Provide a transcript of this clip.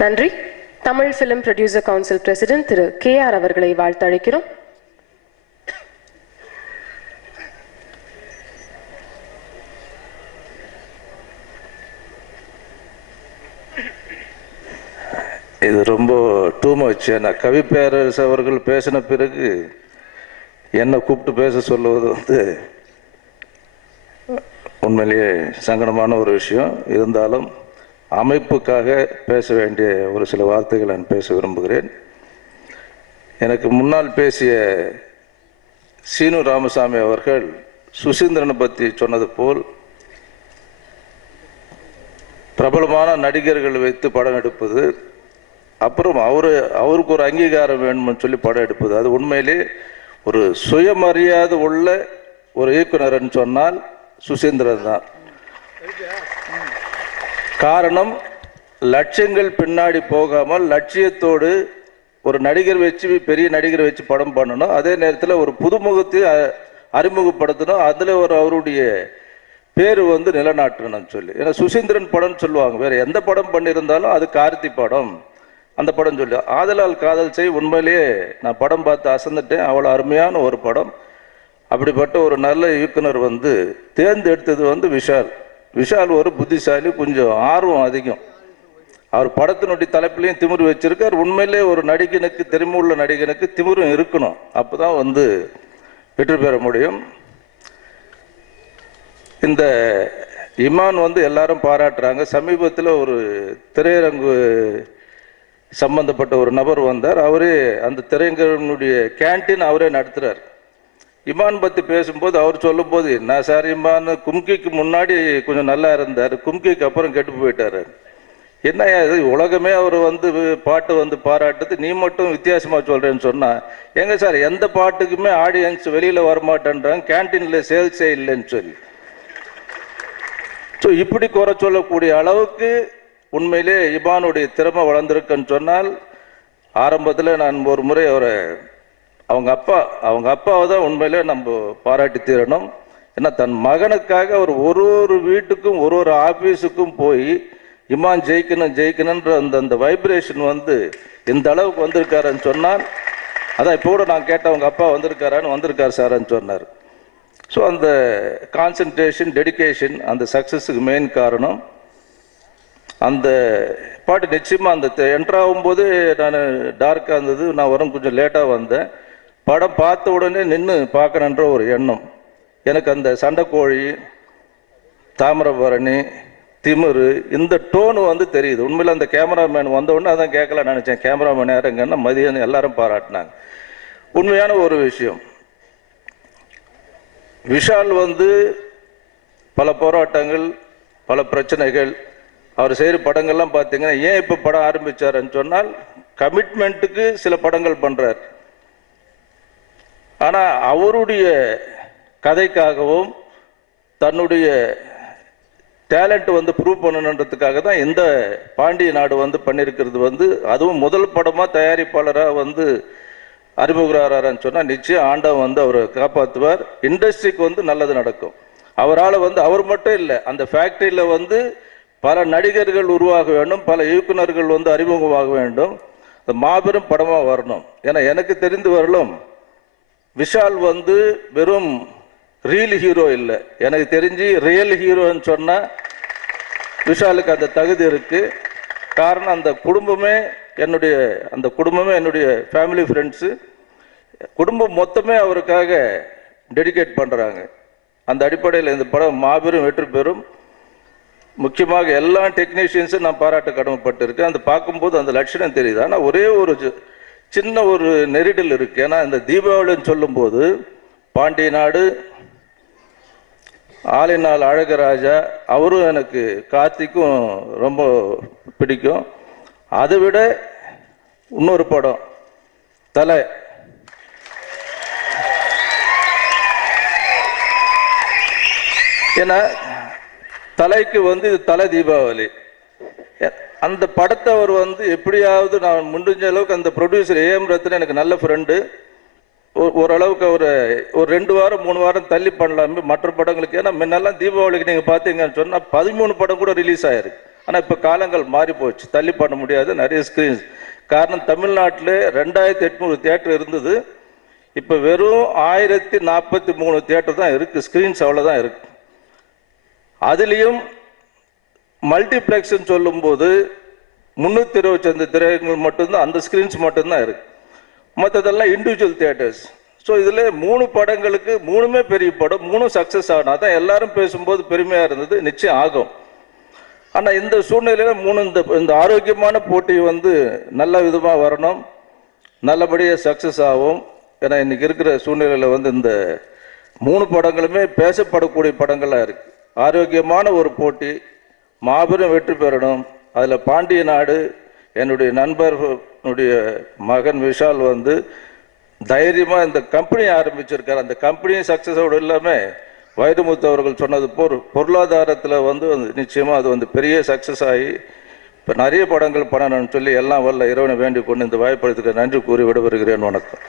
நன்றி. Tamil film producer council president Thiru KR அவர்களை வாழ்த்தழைக்கிறோம். இது ரொம்ப டூ மச். நான் கவி பேரரசு அவர்கள் பேசின பிறகு என்னை கூப்பிட்டு பேச சொல்லுவது உண்மையிலேயே சங்கடமான ஒரு விஷயம். இருந்தாலும் அமைப்புக்காக பேச வேண்டிய ஒரு சில வார்த்தைகள் நான் பேச விரும்புகிறேன். எனக்கு முன்னால் பேசிய சீனு ராமசாமி அவர்கள் சுசீந்திரனை பற்றி சொன்னது போல் பிரபலமான நடிகர்கள் வைத்து படம் எடுப்பது, அப்புறம் அவருக்கு ஒரு அங்கீகாரம் வேணும்னு சொல்லி படம் எடுப்பது, அது உண்மையிலே ஒரு சுயமரியாதை உள்ள ஒரு இயக்குனர்னு சொன்னால் சுசீந்திரன் தான். காரணம், லட்சியங்கள் பின்னாடி போகாமல் லட்சியத்தோடு ஒரு நடிகர் வச்சு, பெரிய நடிகர் வச்சு படம் பண்ணணும். அதே நேரத்தில் ஒரு புதுமுகத்தை அறிமுகப்படுத்தணும். அதில் அவருடைய பேர் நிலநாட்டணும்னு சொல்லி. ஏன்னா சுசீந்திரன் படம்னு சொல்லுவாங்க. வேறு எந்த படம் பண்ணியிருந்தாலும் அது கார்த்தி படம், அந்த படம் சொல்லி. ஆதலால் காதல் செய் உண்மையிலேயே நான் படம் பார்த்து அசந்துட்டேன். அவ்வளோ அருமையான ஒரு படம். அப்படிப்பட்ட ஒரு நல்ல இயக்குனர் தேர்ந்தெடுத்தது விஷால். விஷால் ஒரு புத்திசாலி, கொஞ்சம் ஆர்வம் அதிகம். அவர் படத்தினுடைய தலைப்பிலையும் திமிரு வச்சிருக்கார். உண்மையிலே ஒரு நடிகனுக்கு, திறமையுள்ள நடிகனுக்கு திமிரும் இருக்கணும். அப்போதான் வெற்றி பெற முடியும். இந்த இமான் எல்லாரும் பாராட்டுறாங்க. சமீபத்தில் ஒரு திரையரங்கு சம்பந்தப்பட்ட ஒரு நபர் வந்தார். அவரே அந்த திரையரங்கினுடைய கேன்டீன் அவரே நடத்துகிறார். இமான் பற்றி பேசும்போது அவர் சொல்லும்போது, நான் சார் இமான் கும்கிக்கு முன்னாடி கொஞ்சம் நல்லா இருந்தார், கும்கிக்கு அப்புறம் கெட்டு போயிட்டார். என்ன இது உலகமே அவர் பாட்டு பாராட்டுது, நீ மட்டும் வித்தியாசமாக சொல்கிறேன்னு சொன்னால், எங்க சார் எந்த பாட்டுக்குமே ஆடியன்ஸ் வெளியில் வரமாட்டேன்றாங்க, கேன்டீனில் சேல்ஸே இல்லைன்னு சொல்லி. ஸோ இப்படி குறை சொல்லக்கூடிய அளவுக்கு உண்மையிலே இமானுடைய திறமை வளர்ந்துருக்குன்னு சொன்னால், ஆரம்பத்தில் நான் ஒரு முறை அவங்க அப்பாவை தான் உண்மையிலே நம்ம பாராட்டி தீரணும். ஏன்னா தன் மகனுக்காக அவர் ஒரு வீட்டுக்கும் ஒரு ஆஃபீஸுக்கும் போய் இமான் ஜெயிக்கணுன்ற அந்த வைப்ரேஷன் இந்த அளவுக்கு வந்திருக்காருன்னு சொன்னால், அதான் இப்போ கூட நான் கேட்டேன், அவங்க அப்பா வந்திருக்காரு சார்ன்னு சொன்னார். ஸோ அந்த கான்சன்ட்ரேஷன், டெடிக்கேஷன் அந்த சக்ஸஸுக்கு மெயின் காரணம். அந்த பாட்டு நிச்சயமாக அந்த என்ட்ராகும்போது நான் டார்க்காக இருந்தது, நான் கொஞ்சம் லேட்டாக வந்தேன். படம் பார்த்த உடனே நின்று பார்க்கணுன்ற ஒரு எண்ணம் எனக்கு. அந்த சண்டைக்கோழி, தாமிரபரணி, திமிரு, இந்த டோனு தெரியுது. உண்மையில் அந்த கேமராமேன் வந்த உடனே அதான் கேட்கலாம் நினச்சேன். கேமராமேன் யாருங்கன்னா மதியம் எல்லாரும் பாராட்டினாங்க. உண்மையான ஒரு விஷயம். விஷால் பல போராட்டங்கள், பல பிரச்சனைகள், அவர் செய்கிற படங்கள்லாம் பார்த்தீங்கன்னா, ஏன் இப்போ படம் ஆரம்பித்தாருன்னு சொன்னால் கமிட்மெண்ட்டுக்கு சில படங்கள் பண்ணுறார். ஆனால் அவருடைய கதைக்காகவும் தன்னுடைய டேலண்ட் ப்ரூவ் பண்ணணுன்றதுக்காக தான் இந்த பாண்டிய நாடு பண்ணியிருக்கிறது. அதுவும் முதல் படமாக தயாரிப்பாளராக அறிமுகரான்னு சொன்னால் நிச்சயம் ஆண்டவன் அவரை காப்பாற்றுவார். இண்டஸ்ட்ரிக்கு நல்லது நடக்கும். அவரால் அவர் மட்டும் இல்லை, அந்த ஃபேக்ட்ரியில் பல நடிகர்கள் உருவாக வேண்டும், பல இயக்குநர்கள் அறிமுகமாக வேண்டும். மாபெரும் படமாக வரணும். ஏன்னா எனக்கு தெரிந்து வரலும் விஷால் வெறும் ரீல் ஹீரோ இல்லை, எனக்கு தெரிஞ்சு ரியல் ஹீரோன்னு சொன்னால் விஷாலுக்கு அந்த தகுதி இருக்கு. காரணம், அந்த குடும்பமே என்னுடைய ஃபேமிலி ஃப்ரெண்ட்ஸு, குடும்பம் மொத்தமே அவருக்காக டெடிகேட் பண்ணுறாங்க. அந்த அடிப்படையில் இந்த படம் மாபெரும் வெற்றி பெறும். முக்கியமாக எல்லா டெக்னீஷியன்ஸும் நான் பாராட்ட கடமைப்பட்டிருக்கேன். அந்த பார்க்கும்போது அந்த லட்சணம் தெரியுது. ஆனால் ஒரே ஒரு சின்ன ஒரு நெருடல் இருக்கு. ஏன்னா இந்த தீபாவளின்னு சொல்லும்போது பாண்டிய நாடு, ஆலினால் அழகராஜா, அவரும் எனக்கு, கார்த்திக்கும் ரொம்ப பிடிக்கும். அதை விட இன்னொரு படம் தலை. ஏன்னா தலைக்கு இது தலை தீபாவளி. அந்த படத்தை அவர் எப்படியாவது நான் முடிஞ்ச அளவுக்கு, அந்த ப்ரொடியூசர் AM ரத்னம் எனக்கு நல்ல ஃப்ரெண்டு, ஓரளவுக்கு ஒரு 2 வாரம் 3 வாரம் தள்ளி பண்ணலாமே மற்ற படங்களுக்கு. ஏன்னா முன்னெல்லாம் தீபாவளிக்கு நீங்கள் பார்த்தீங்கன்னு சொன்னால் 13 படம் கூட ரிலீஸ் ஆயிருக்கு. ஆனால் இப்போ காலங்கள் மாறி போச்சு, தள்ளி பண்ண முடியாது நிறைய ஸ்க்ரீன்ஸ். காரணம் தமிழ்நாட்டில் 2800 தியேட்டர் இருந்தது, இப்போ வெறும் 1043 தியேட்டர் தான் இருக்குது, ஸ்க்ரீன்ஸ் அவ்வளோதான் இருக்குது. அதுலேயும் மல்டிப்ளெக்ஸ்ன்னு சொல்லும்போது 325 திரையரங்குகள் மட்டும்தான், அந்த ஸ்க்ரீன்ஸ் மட்டும்தான் இருக்குது. மற்றதெல்லாம் இண்டிவிஜுவல் தியேட்டர்ஸ். ஸோ இதில் 3 படங்களுக்கு 3மே பெரிய படம், 3 சக்ஸஸ் ஆகணும். அதான் எல்லாரும் பேசும்போது பெருமையாக இருந்தது, நிச்சயம் ஆகும். ஆனால் இந்த சூழ்நிலையில் இந்த ஆரோக்கியமான போட்டி நல்ல விதமாக வரணும், நல்லபடியாக சக்ஸஸ் ஆகும். ஏன்னா இன்றைக்கி இருக்கிற சூழ்நிலையில் இந்த 3 படங்களுமே பேசப்படக்கூடிய படங்களாக இருக்குது. ஆரோக்கியமான ஒரு போட்டி மாபெரும் வெற்றி பெறணும். அதில் பாண்டிய நாடு என்னுடைய நண்பர்களுடைய மகன் விஷால் தைரியமாக இந்த கம்பெனியை ஆரம்பிச்சிருக்கார். அந்த கம்பெனி சக்ஸஸோடு இல்லாமல் வைரமுத்து அவர்கள் சொன்னது பொருளாதாரத்தில் நிச்சயமாக அது பெரிய சக்ஸஸ் ஆகி இப்போ நிறைய படங்கள் பண்ணணும்னு சொல்லி எல்லாம் வல்ல இறைவனை வேண்டிக் கொண்டு இந்த வாய்ப்பளித்துக்கு நன்றி கூறி விடைபெறுகிறேன். வணக்கம்.